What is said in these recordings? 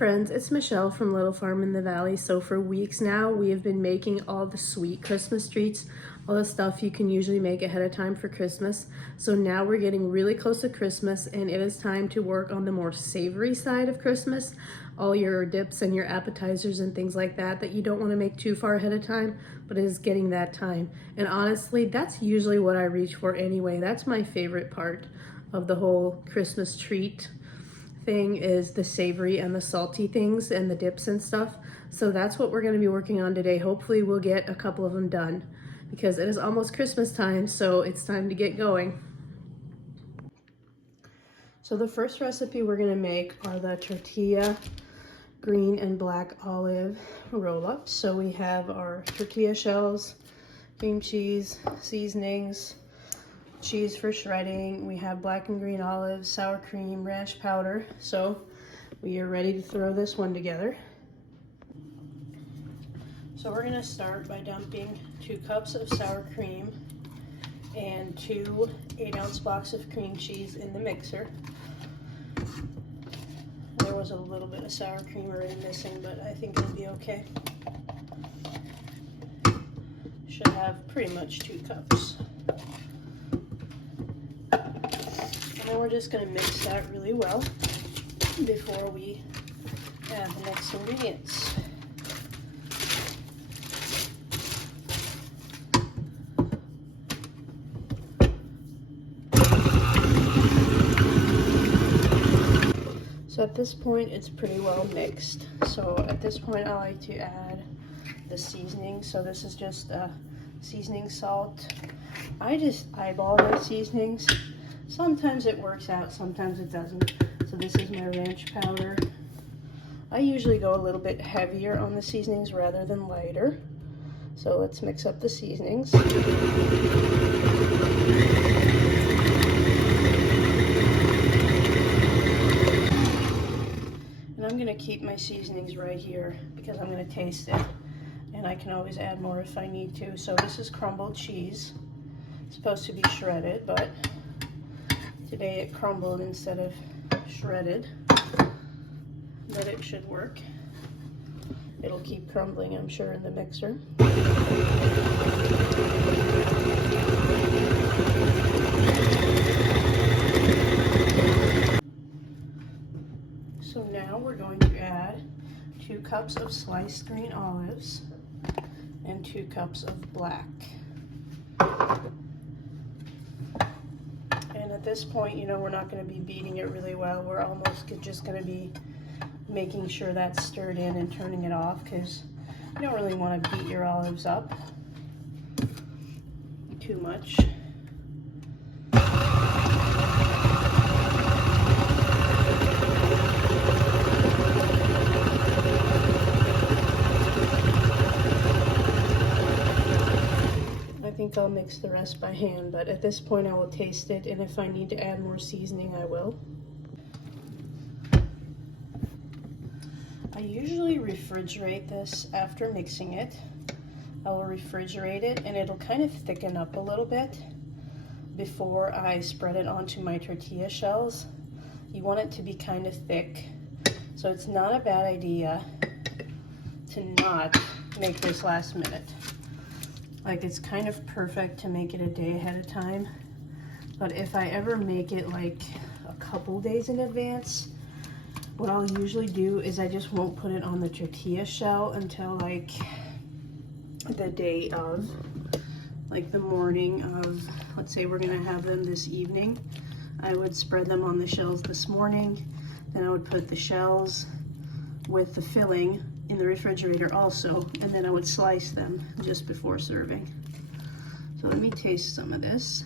friends, it's Michelle from Little Farm in the Valley. So for weeks now, we have been making all the sweet Christmas treats, all the stuff you can usually make ahead of time for Christmas. So now we're getting really close to Christmas and it is time to work on the more savory side of Christmas. All your dips and your appetizers and things like that that you don't want to make too far ahead of time, but it is getting that time. And honestly, that's usually what I reach for anyway. That's my favorite part of the whole Christmas treat thing, is the savory and the salty things and the dips and stuff. So that's what we're going to be working on today. Hopefully we'll get a couple of them done because it is almost Christmas time, so it's time to get going. So the first recipe we're going to make are the tortilla green and black olive roll-ups. So we have our tortilla shells, cream cheese, seasonings, cheese for shredding, we have black and green olives, sour cream, ranch powder. So we are ready to throw this one together. So we're going to start by dumping 2 cups of sour cream and 2 8-ounce blocks of cream cheese in the mixer. There was a little bit of sour cream already missing, but I think it'll be okay. Should have pretty much 2 cups. And we're just going to mix that really well before we add the next ingredients. So at this point it's pretty well mixed. So at this point I like to add the seasoning. So this is just seasoning salt. I just eyeball my seasonings. Sometimes it works out, sometimes it doesn't. So this is my ranch powder. I usually go a little bit heavier on the seasonings rather than lighter. So let's mix up the seasonings. And I'm gonna keep my seasonings right here because I'm gonna taste it. And I can always add more if I need to. So this is crumbled cheese. It's supposed to be shredded, but today it crumbled instead of shredded, but it should work. It'll keep crumbling, I'm sure, in the mixer. So now we're going to add 2 cups of sliced green olives and 2 cups of black. And at this point, you know, we're not going to be beating it really well. We're almost just going to be making sure that's stirred in and turning it off, because you don't really want to beat your olives up too much. I think I'll mix the rest by hand, but at this point I will taste it, and if I need to add more seasoning, I will. I usually refrigerate this after mixing it. I will refrigerate it and it'll kind of thicken up a little bit before I spread it onto my tortilla shells. You want it to be kind of thick, so it's not a bad idea to not make this last minute. Like, it's kind of perfect to make it a day ahead of time, but if I ever make it like a couple days in advance, what I'll usually do is I just won't put it on the tortilla shell until like the day of, like the morning of, let's say we're gonna have them this evening. I would spread them on the shells this morning, then I would put the shells with the filling in the refrigerator also, and then I would slice them just before serving. So let me taste some of this.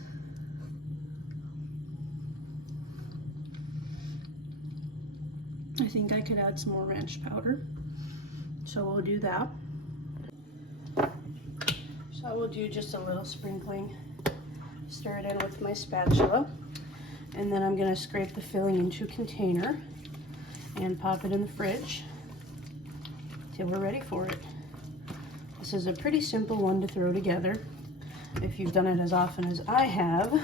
I think I could add some more ranch powder, so we'll do that. So I will do just a little sprinkling, stir it in with my spatula, and then I'm going to scrape the filling into a container and pop it in the fridge till we're ready for it. This is a pretty simple one to throw together. If you've done it as often as I have,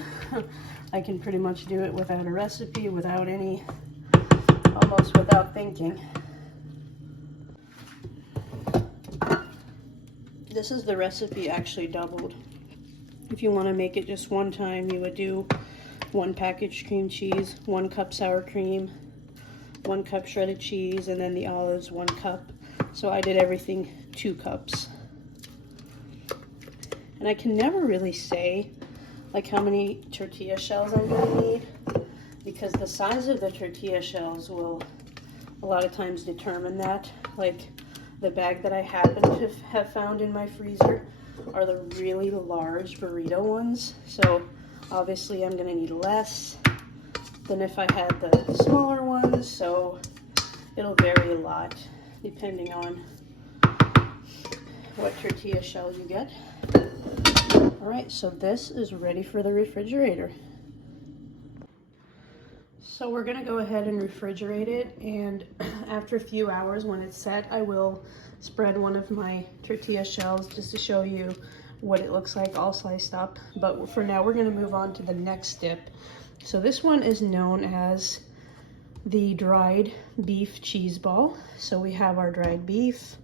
I can pretty much do it without a recipe, without any, almost without thinking. This is the recipe actually doubled. If you want to make it just one time, you would do 1 packaged cream cheese, 1 cup sour cream, 1 cup shredded cheese, and then the olives 1 cup. So I did everything 2 cups. And I can never really say like how many tortilla shells I'm gonna need, because the size of the tortilla shells will a lot of times determine that. Like the bag that I happen to have found in my freezer are the really large burrito ones. So obviously I'm gonna need less than if I had the smaller ones. So it'll vary a lot depending on what tortilla shell you get. All right, so this is ready for the refrigerator. So we're gonna go ahead and refrigerate it, and after a few hours when it's set, I will spread one of my tortilla shells just to show you what it looks like all sliced up. But for now, we're gonna move on to the next dip. So this one is known as the dried beef cheese ball. So we have our dried beef,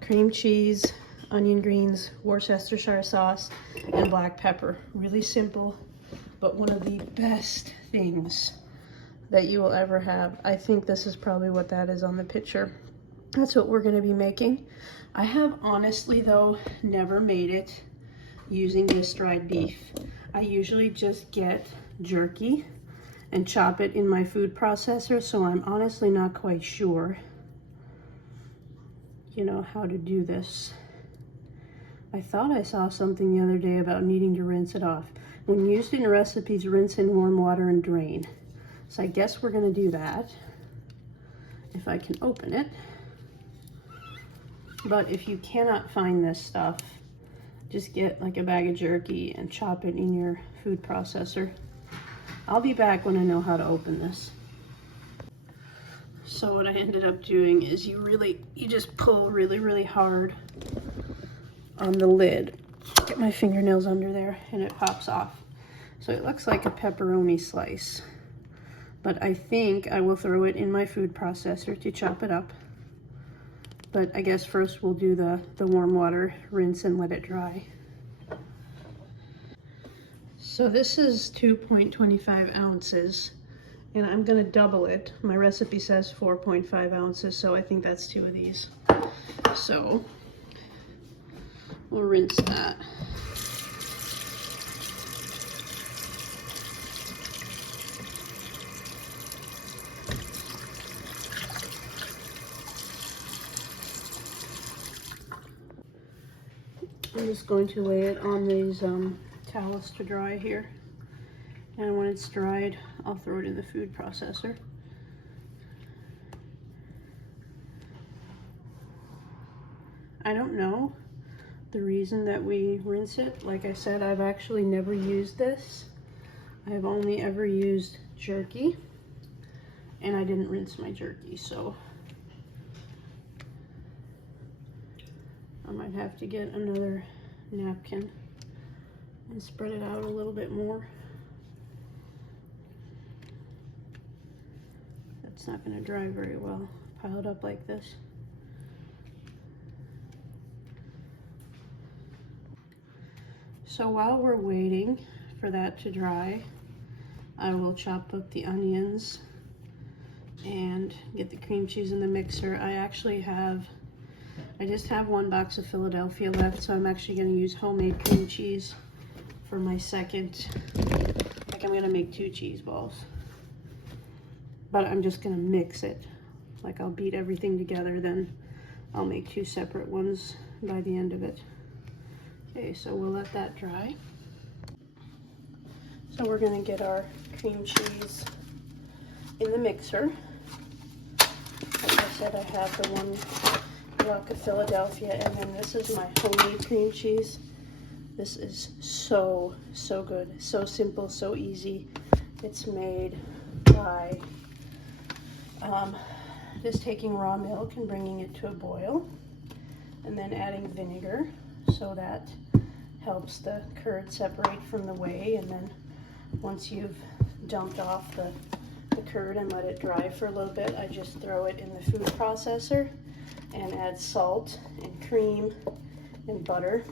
cream cheese, onion greens, Worcestershire sauce, and black pepper. Really simple, but one of the best things that you will ever have. I think this is probably what that is on the picture. That's what we're gonna be making. I have honestly though never made it using this dried beef. I usually just get jerky and chop it in my food processor, so I'm honestly not quite sure, you know, how to do this. I thought I saw something the other day about needing to rinse it off. When used in recipes, rinse in warm water and drain. So I guess we're gonna do that, if I can open it. But if you cannot find this stuff, just get like a bag of jerky and chop it in your food processor. I'll be back when I know how to open this. So what I ended up doing is you just pull really hard on the lid. Get my fingernails under there and it pops off. So it looks like a pepperoni slice, but I think I will throw it in my food processor to chop it up. But I guess first we'll do the warm water, rinse and let it dry. So this is 2.25 ounces, and I'm gonna double it. My recipe says 4.5 ounces, so I think that's 2 of these. So we'll rinse that. I'm just going to lay it on these towels to dry here. And when it's dried, I'll throw it in the food processor. I don't know the reason that we rinse it. Like I said, I've actually never used this. I've only ever used jerky, and I didn't rinse my jerky, so I might have to get another napkin and spread it out a little bit more. That's not going to dry very well piled up like this. So while we're waiting for that to dry, I will chop up the onions and get the cream cheese in the mixer. I just have 1 box of Philadelphia left, so I'm actually going to use homemade cream cheese for my second. Like I'm going to make 2 cheese balls, but I'm just going to mix it. Like I'll beat everything together, then I'll make 2 separate ones by the end of it. Okay, so we'll let that dry. So we're going to get our cream cheese in the mixer. Like I said, I have the 1 block of Philadelphia, and then this is my homemade cream cheese. This is so good, so simple, so easy. It's made by just taking raw milk and bringing it to a boil, and then adding vinegar, so that helps the curd separate from the whey. And then once you've dumped off the curd and let it dry for a little bit, I just throw it in the food processor. and add salt and cream and butter.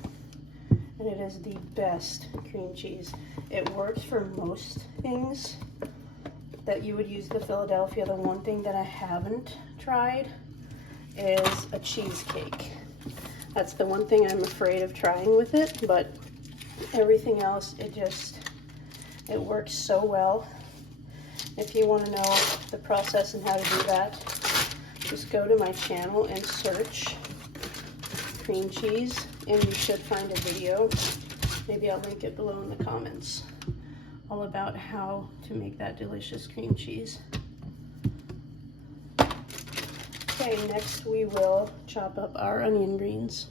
And it is the best cream cheese. It works for most things that you would use the Philadelphia. The one thing that I haven't tried is a cheesecake. That's the one thing I'm afraid of trying with it, but everything else, it works so well. If you want to know the process and how to do that, just go to my channel and search cream cheese, and you should find a video. Maybe I'll link it below in the comments, all about how to make that delicious cream cheese. Okay, next we will chop up our onion greens.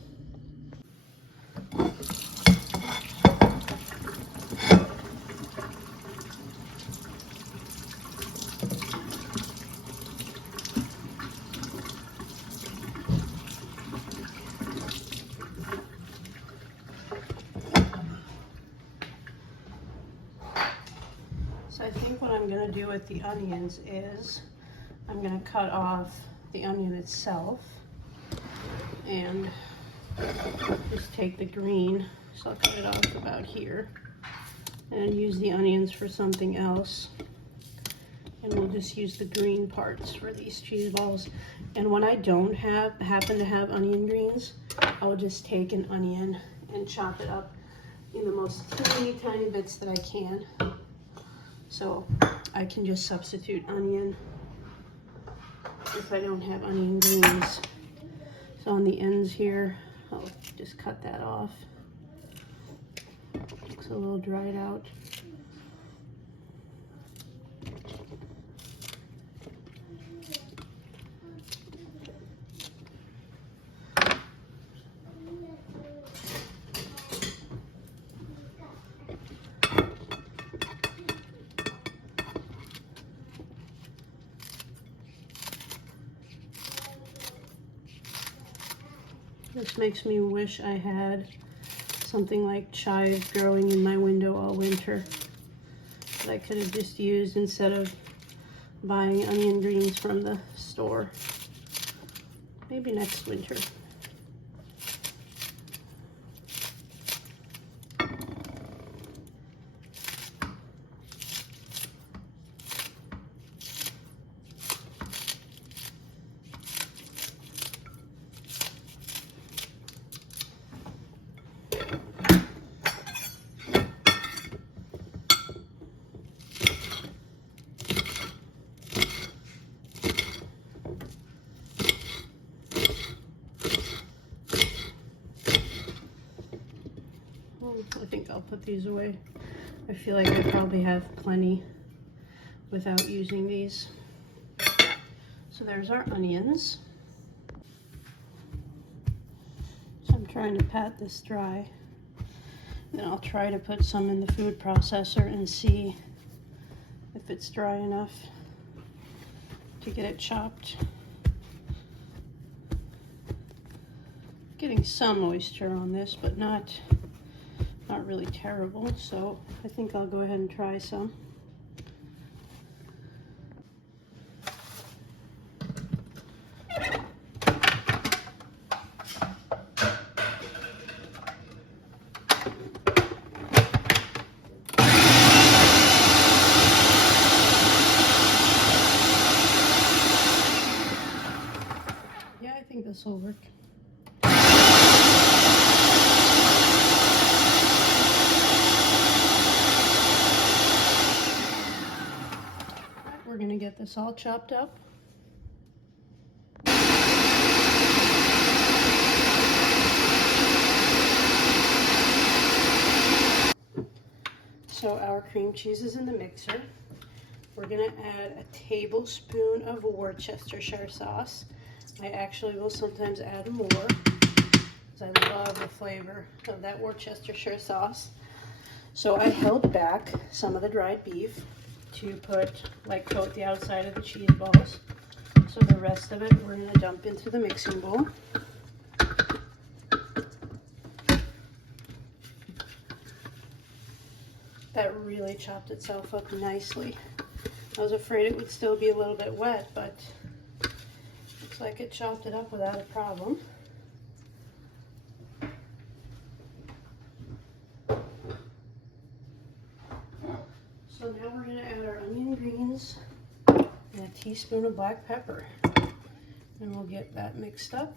So I think what I'm going to do with the onions is I'm going to cut off the onion itself and just take the green, so I'll cut it off about here, and use the onions for something else, and we'll just use the green parts for these cheese balls. And when I don't happen to have onion greens, I'll just take an onion and chop it up in the most teeny tiny bits that I can, so I can just substitute onion if I don't have onion greens. So on the ends here, I'll just cut that off. Looks a little dried out. This makes me wish I had something like chive growing in my window all winter that I could have just used instead of buying onion greens from the store. Maybe next winter. I think I'll put these away. I feel like I probably have plenty without using these. So there's our onions. So I'm trying to pat this dry. Then I'll try to put some in the food processor and see if it's dry enough to get it chopped. Getting some moisture on this, but not really terrible, so I think I'll go ahead and try some. Yeah, I think this will work. We're going to get this all chopped up. So our cream cheese is in the mixer. We're going to add a tablespoon of Worcestershire sauce. I actually will sometimes add more because I love the flavor of that Worcestershire sauce. So I held back some of the dried beef to coat the outside of the cheese balls. So the rest of it we're going to dump into the mixing bowl. That really chopped itself up nicely. I was afraid it would still be a little bit wet, but it Looks like it chopped it up without a problem. So now we're going to add our onion greens and a teaspoon of black pepper. And we'll get that mixed up.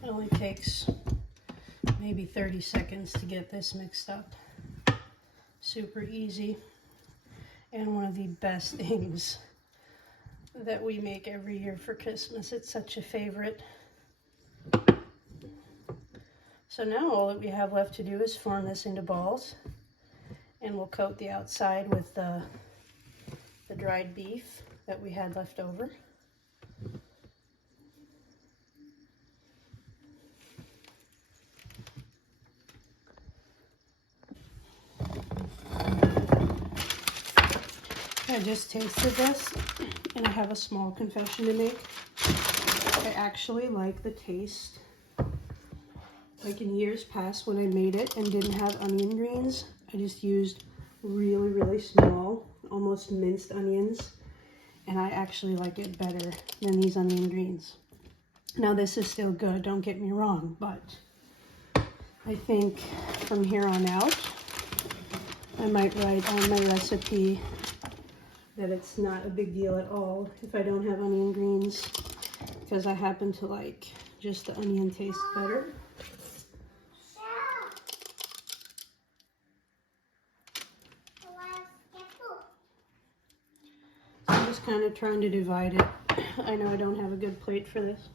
It only takes maybe 30 seconds to get this mixed up. Super easy, and one of the best things that we make every year for Christmas. It's such a favorite. So now all that we have left to do is form this into balls, and we'll coat the outside with the dried beef that we had left over. I just tasted this, and I have a small confession to make. I actually like the taste. Like in years past when I made it and didn't have onion greens, I just used really, really small, almost minced onions, and I actually like it better than these onion greens. Now this is still good, don't get me wrong, but I think from here on out, I might write on my recipe that it's not a big deal at all if I don't have onion greens, because I happen to like just the onion taste better. So I'm just kind of trying to divide it. I know I don't have a good plate for this.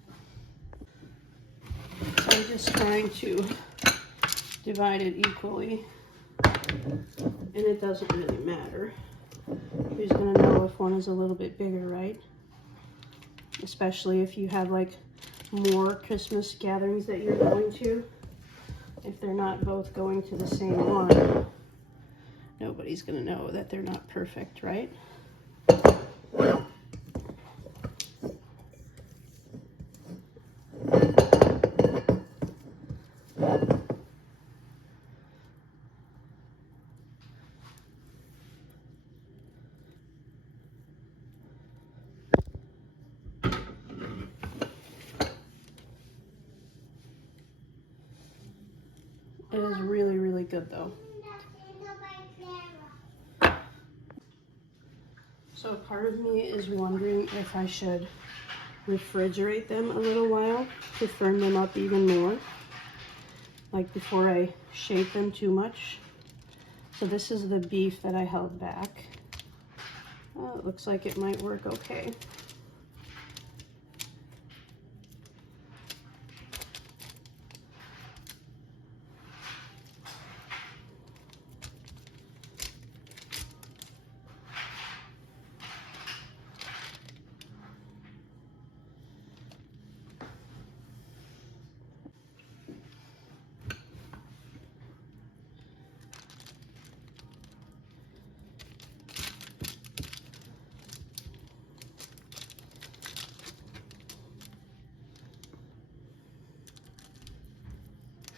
So I'm just trying to divide it equally, and it doesn't really matter. Who's gonna know if one is a little bit bigger, right? Especially if you have like more Christmas gatherings that you're going to. If they're not both going to the same one, nobody's gonna know that they're not perfect, right? It is really, really good though. So part of me is wondering if I should refrigerate them a little while to firm them up even more, like before I shape them too much. So this is the beef that I held back. It looks like it might work okay.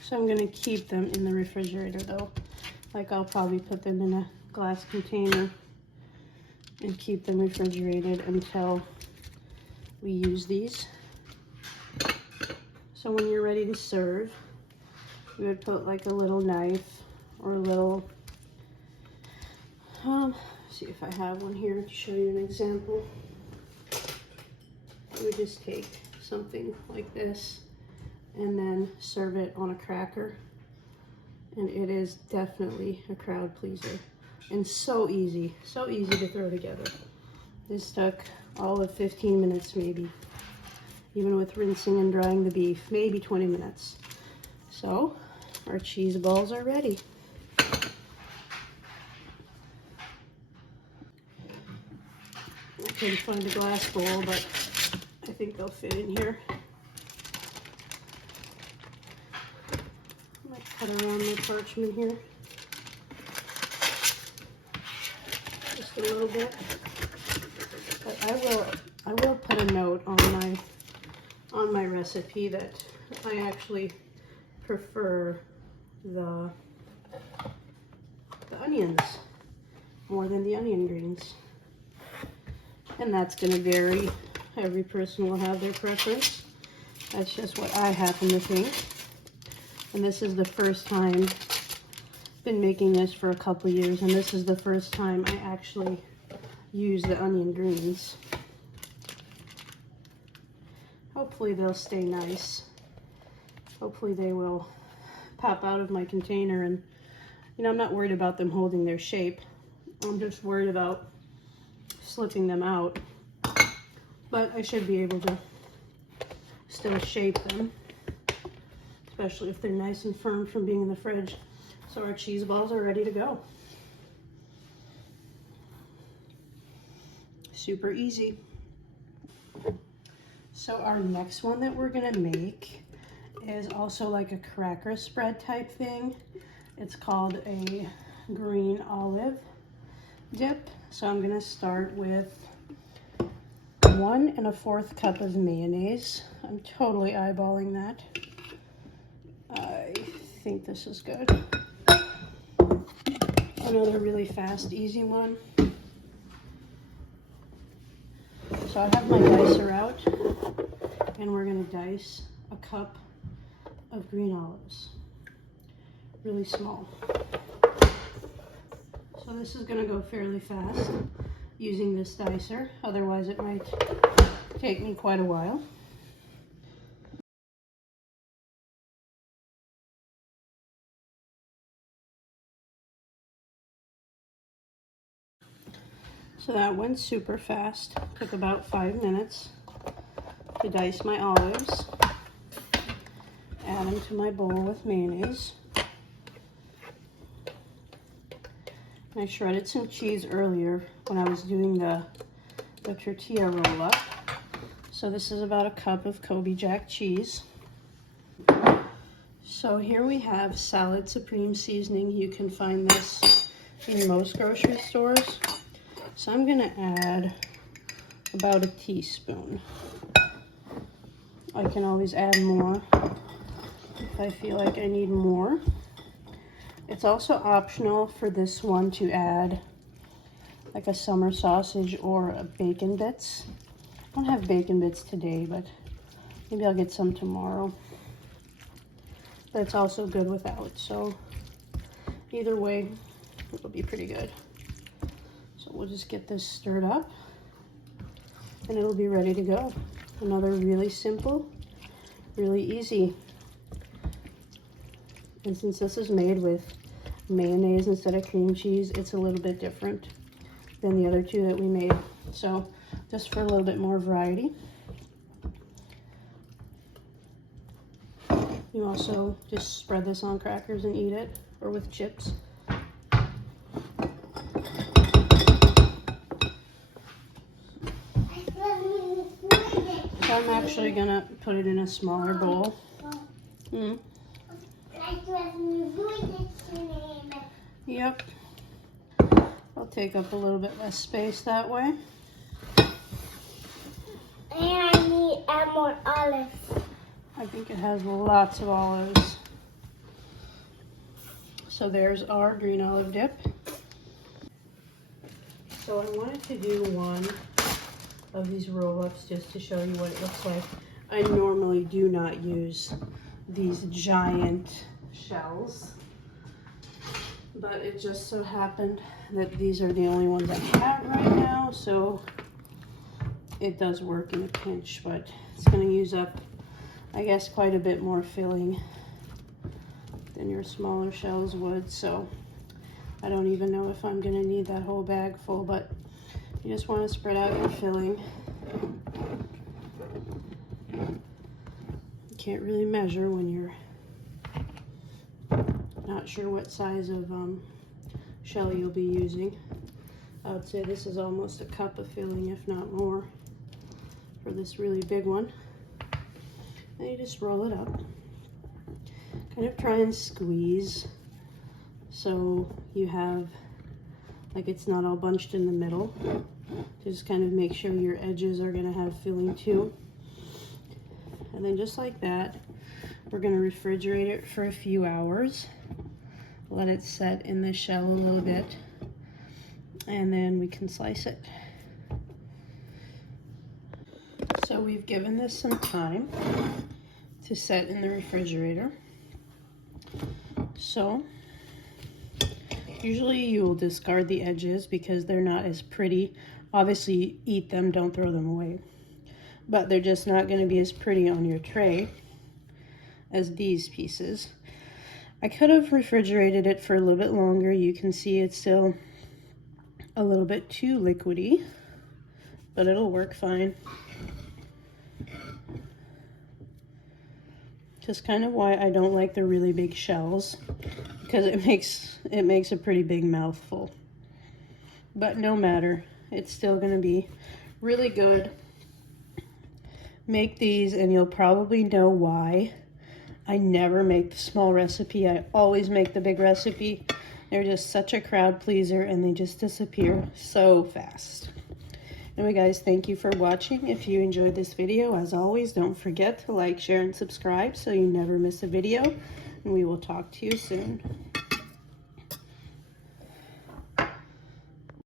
So I'm going to keep them in the refrigerator though. Like I'll probably put them in a glass container and keep them refrigerated until we use these. So when you're ready to serve, you would put like a little knife or a little, see if I have one here to show you an example. I would just take something like this and then serve it on a cracker. And it is definitely a crowd pleaser. And so easy to throw together. This took all of 15 minutes maybe. Even with rinsing and drying the beef, maybe 20 minutes. So, our cheese balls are ready. I couldn't find a glass bowl, but I think they'll fit in here. Cut around my parchment here. little bit. But I will put a note on my recipe that I actually prefer the onions more than the onion greens. And that's going to vary. Every person will have their preference. That's just what I happen to think. And this is the first time, been making this for a couple years, and this is the first time I actually use the onion greens. Hopefully they'll stay nice. Hopefully they will pop out of my container, and you know, I'm not worried about them holding their shape. I'm just worried about slipping them out. But I should be able to still shape them, especially if they're nice and firm from being in the fridge. So our cheese balls are ready to go. Super easy. So our next one that we're gonna make is also like a cracker spread type thing. It's called a green olive dip. So I'm gonna start with 1 1/4 cup of mayonnaise. I'm totally eyeballing that. I think this is good. Another really fast, easy one. So I have my dicer out, and we're gonna dice a cup of green olives. Really small. So this is gonna go fairly fast using this dicer, otherwise it might take me quite a while. So that went super fast. Took about 5 minutes to dice my olives, add them to my bowl with mayonnaise. I shredded some cheese earlier when I was doing the tortilla roll up. So this is about a cup of Kobe Jack cheese. So here we have Salad Supreme seasoning. You can find this in most grocery stores. So I'm gonna add about a teaspoon. I can always add more if I feel like I need more. It's also optional for this one to add like a summer sausage or a bacon bits. I don't have bacon bits today, but maybe I'll get some tomorrow. But it's also good without, so either way, it'll be pretty good. So we'll just get this stirred up, and it'll be ready to go. Another really simple, really easy. And since this is made with mayonnaise instead of cream cheese, it's a little bit different than the other two that we made. So just for a little bit more variety. You also just spread this on crackers and eat it, or with chips. So I'm actually gonna put it in a smaller bowl. Yep. I'll take up a little bit less space that way. And I need add more olives. I think it has lots of olives. So there's our green olive dip. So I wanted to do one of these roll-ups just to show you what it looks like. I normally do not use these giant shells, but it just so happened that these are the only ones I have right now, so it does work in a pinch, but it's going to use up, I guess, quite a bit more filling than your smaller shells would, so I don't even know if I'm going to need that whole bag full, but you just want to spread out your filling. You can't really measure when you're not sure what size of shell you'll be using. I would say this is almost a cup of filling, if not more, for this really big one. And you just roll it up. Kind of try and squeeze so you have like it's not all bunched in the middle. Just kind of make sure your edges are gonna have filling too. And then just like that, we're gonna refrigerate it for a few hours. Let it set in the shell a little bit, and then we can slice it. So we've given this some time to set in the refrigerator. So usually you will discard the edges because they're not as pretty. Obviously eat them, don't throw them away. But they're just not going to be as pretty on your tray as these pieces. I could have refrigerated it for a little bit longer. You can see it's still a little bit too liquidy, but it'll work fine. Just kind of why I don't like the really big shells, because it makes a pretty big mouthful. But no matter, it's still going to be really good. Make these and you'll probably know why I never make the small recipe. I always make the big recipe. They're just such a crowd pleaser and they just disappear so fast. Anyway guys, thank you for watching. If you enjoyed this video, as always, don't forget to like, share, and subscribe so you never miss a video. And we will talk to you soon.